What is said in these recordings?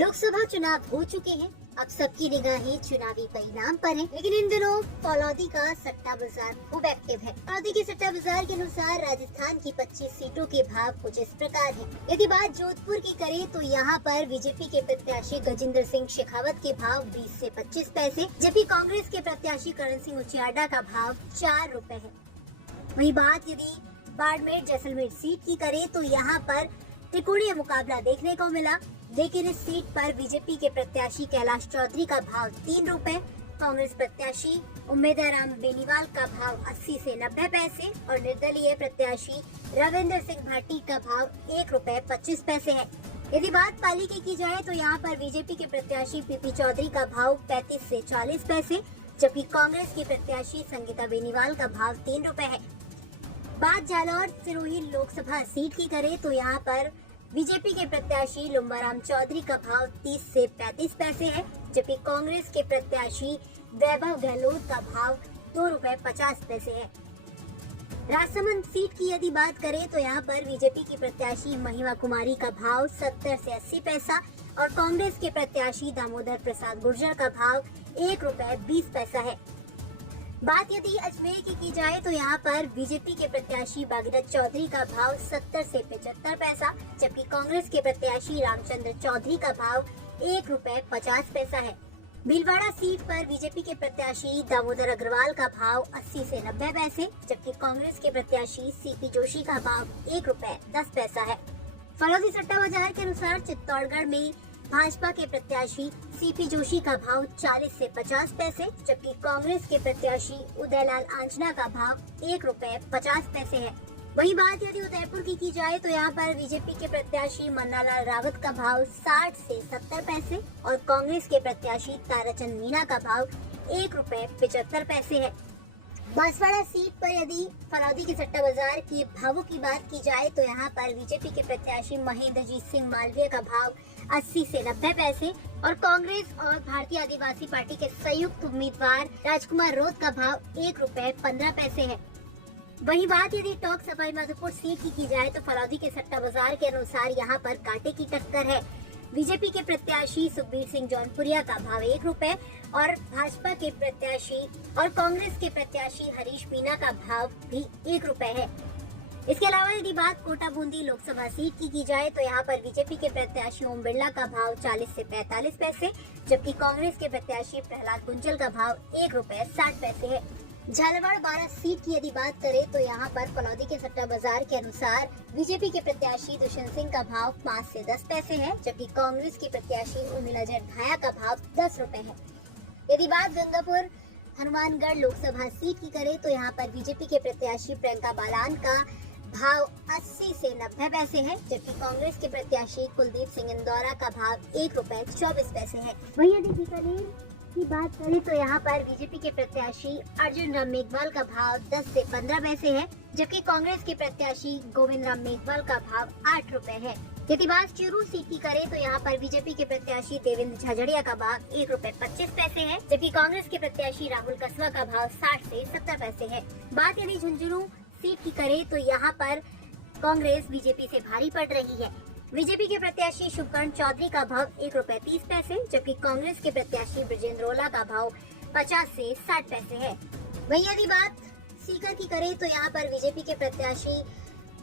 लोकसभा चुनाव हो चुके हैं। अब सबकी निगाहें चुनावी परिणाम पर है, लेकिन इन दिनों फलौदी का सट्टा बाजार खूब एक्टिव है। फलौदी के सट्टा बाजार के अनुसार राजस्थान की 25 सीटों के भाव कुछ इस प्रकार हैं। यदि बात जोधपुर की करें तो यहाँ पर बीजेपी के प्रत्याशी गजेंद्र सिंह शेखावत के भाव 20 से 25 पैसे, जबकि कांग्रेस के प्रत्याशी करण सिंह उचियाडा का भाव 4 रुपए है। वही बात यदि बाड़मेर जैसलमेर सीट की करें तो यहाँ पर त्रिकोणीय मुकाबला देखने को मिला, लेकिन इस सीट पर बीजेपी के प्रत्याशी कैलाश चौधरी का भाव 3 रुपए, कांग्रेस प्रत्याशी उम्मेदराम बेनीवाल का भाव 80 से 90 पैसे और निर्दलीय प्रत्याशी रविंद्र सिंह भाटी का भाव 1 रुपए 25 पैसे है। यदि बात पाली की जाए तो यहाँ पर बीजेपी के प्रत्याशी पीपी चौधरी का भाव 35 से 40 पैसे, जबकि कांग्रेस की प्रत्याशी संगीता बेनीवाल का भाव 3 रुपए है। बात जालौर सिरोही लोकसभा सीट की करें तो यहाँ पर बीजेपी के प्रत्याशी लुम्बाराम चौधरी का भाव 30 से 35 पैसे है, जबकि कांग्रेस के प्रत्याशी वैभव गहलोत का भाव 2 रुपए 50 पैसे है। राजसमंद सीट की यदि बात करें तो यहाँ पर बीजेपी की प्रत्याशी महिमा कुमारी का भाव 70 से 80 पैसा और कांग्रेस के प्रत्याशी दामोदर प्रसाद गुर्जर का भाव 1 रुपए 20 पैसा है। बात यदि अजमेर की जाए तो यहाँ पर बीजेपी के प्रत्याशी भागीरथ चौधरी का भाव 70 से 75 पैसा, जबकि कांग्रेस के प्रत्याशी रामचंद्र चौधरी का भाव 1 रुपए 50 पैसा है। भीलवाड़ा सीट पर बीजेपी के प्रत्याशी दामोदर अग्रवाल का भाव 80 से 90 पैसे, जबकि कांग्रेस के प्रत्याशी सीपी जोशी का भाव 1 रुपए 10 पैसा है। फलौदी सट्टा बाजार के अनुसार चित्तौड़गढ़ में भाजपा के प्रत्याशी सीपी जोशी का भाव 40 से 50 पैसे, जबकि कांग्रेस के प्रत्याशी उदयलाल आंजना का भाव 1 रुपए 50 पैसे है। वही बात यदि उदयपुर की जाए तो यहाँ पर बीजेपी के प्रत्याशी मन्नालाल रावत का भाव 60 से 70 पैसे और कांग्रेस के प्रत्याशी ताराचंद मीणा का भाव 1 रुपए 75 पैसे है। बांसवाड़ा सीट पर यदि फलौदी के सट्टा बाजार के भावों की बात की जाए तो यहाँ पर बीजेपी के प्रत्याशी महेंद्रजीत सिंह मालवीय का भाव 80 से 90 पैसे और कांग्रेस और भारतीय आदिवासी पार्टी के संयुक्त उम्मीदवार राजकुमार रोध का भाव 1 रुपए 15 पैसे है। वही बात यदि टोंक सवाई माधोपुर सीट की जाए तो फलौदी के सट्टा बाजार के अनुसार यहाँ पर कांटे की टक्कर है। बीजेपी के प्रत्याशी सुखबीर सिंह जौनपुरिया का भाव 1 रुपए और भाजपा के प्रत्याशी और कांग्रेस के प्रत्याशी हरीश मीणा का भाव भी 1 रुपए है। इसके अलावा यदि बात कोटा बूंदी लोकसभा सीट की जाए तो यहाँ पर बीजेपी के प्रत्याशी ओम बिरला का भाव 40 से 45 पैसे, जबकि कांग्रेस के प्रत्याशी प्रहलाद गुंजल का भाव 1 रुपए 60 पैसे है। झालावाड़ 12 सीट की यदि बात करें तो यहाँ पर फलौदी के सट्टा बाजार के अनुसार बीजेपी के प्रत्याशी दुष्यंत सिंह का भाव 5 से 10 पैसे है, जबकि कांग्रेस की प्रत्याशी उर्मिला जरधाया का भाव 10 रुपए है। यदि बात गंगापुर हनुमानगढ़ लोकसभा सीट की करें तो यहाँ पर बीजेपी के प्रत्याशी प्रियंका बालान का भाव 80 से 90 पैसे है, जबकि कांग्रेस के प्रत्याशी कुलदीप सिंह इंदौरा का भाव 1 रुपए 24 पैसे है। वही यदि बीकानेर की बात करें तो यहाँ पर बीजेपी के प्रत्याशी अर्जुन राम मेघवाल का भाव 10 से 15 पैसे है, जबकि कांग्रेस के प्रत्याशी गोविंद राम मेघवाल का भाव 8 रुपए है। यदि बात चूरू सीट की करें तो यहाँ पर बीजेपी के प्रत्याशी देवेंद्र झाझड़िया का भाव 1 रुपए 25 पैसे है, जबकि कांग्रेस के प्रत्याशी राहुल कसवा का भाव 60 से 70 पैसे है। बात यदि झुंझुनू सीट की करें तो यहाँ पर कांग्रेस बीजेपी से भारी पड़ रही है। बीजेपी के प्रत्याशी शुभकर्ण चौधरी का भाव 1 रुपए 30 पैसे, जबकि कांग्रेस के प्रत्याशी ब्रजेंद्र ओला का भाव 50 से 60 पैसे है। वहीं यदि बात सीकर की करें तो यहाँ पर बीजेपी के प्रत्याशी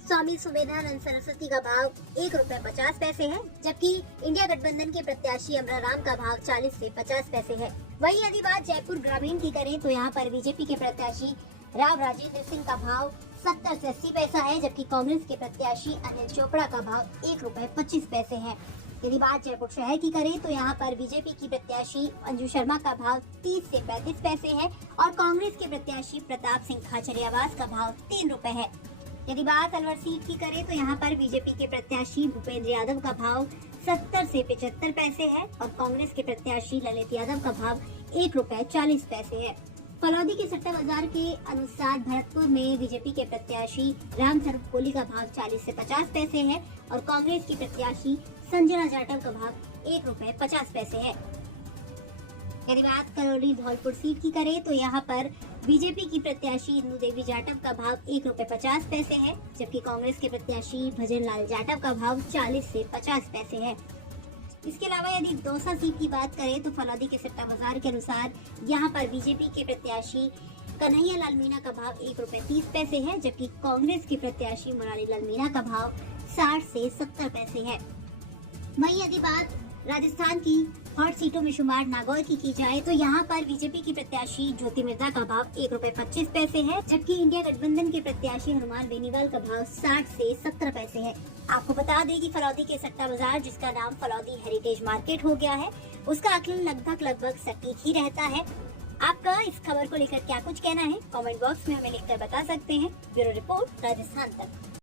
स्वामी सुमेधानंद सरस्वती का भाव 1 रुपए 50 पैसे है, जबकि इंडिया गठबंधन के प्रत्याशी अमरा राम का भाव 40 से 50 पैसे है। वहीं यदि बात जयपुर ग्रामीण की करें तो यहाँ पर बीजेपी के प्रत्याशी राव राजेंद्र सिंह का भाव 70 से 80 पैसा है, जबकि कांग्रेस के प्रत्याशी अनिल चोपड़ा का भाव 1 रुपए 25 पैसे है। यदि बात जयपुर शहर की करें तो यहाँ पर बीजेपी की प्रत्याशी अंजू शर्मा का भाव 30 से 35 पैसे है और कांग्रेस के प्रत्याशी प्रताप सिंह खाचरियावास का भाव 3 रुपए है। यदि बात अलवर सीट की करें तो यहाँ पर बीजेपी के प्रत्याशी भूपेंद्र यादव का भाव 70 से 75 पैसे है और कांग्रेस के प्रत्याशी ललित यादव का भाव 1 रुपए 40 पैसे है। फलौदी के सट्टा बाजार के अनुसार भरतपुर में बीजेपी के प्रत्याशी रामस्वरूप कोहली का भाव 40 से 50 पैसे है और कांग्रेस की प्रत्याशी संजना जाटव का भाव 1 रुपए 50 पैसे है। यदि बात करौली धौलपुर सीट की करें तो यहाँ पर बीजेपी की प्रत्याशी इंदु देवी जाटव का भाव 1 रुपए 50 पैसे है, जबकि कांग्रेस के प्रत्याशी भजन लाल जाटव का भाव 40 से 50 पैसे है। इसके अलावा यदि दौसा सीट की बात करें तो फलौदी के सट्टा बाजार के अनुसार यहाँ पर बीजेपी के प्रत्याशी कन्हैया लाल मीणा का भाव 1 रुपए 30 पैसे है, जबकि कांग्रेस की प्रत्याशी मुरारी लाल मीणा का भाव 60 से 70 पैसे है। वहीं यदि बात राजस्थान की हॉट सीटों में शुमार नागौर की जाए तो यहाँ पर बीजेपी की प्रत्याशी ज्योति मिर्जा का भाव 1 रुपए 25 पैसे है, जबकि इंडिया गठबंधन के प्रत्याशी हनुमान बेनीवाल का भाव 60 से 70 पैसे है। आपको बता दें कि फलौदी के सट्टा बाजार, जिसका नाम फलौदी हेरिटेज मार्केट हो गया है, उसका आकलन लगभग सटीक ही रहता है। आपका इस खबर को लेकर क्या कुछ कहना है, कमेंट बॉक्स में हमें लिखकर बता सकते हैं। ब्यूरो रिपोर्ट, राजस्थान तक।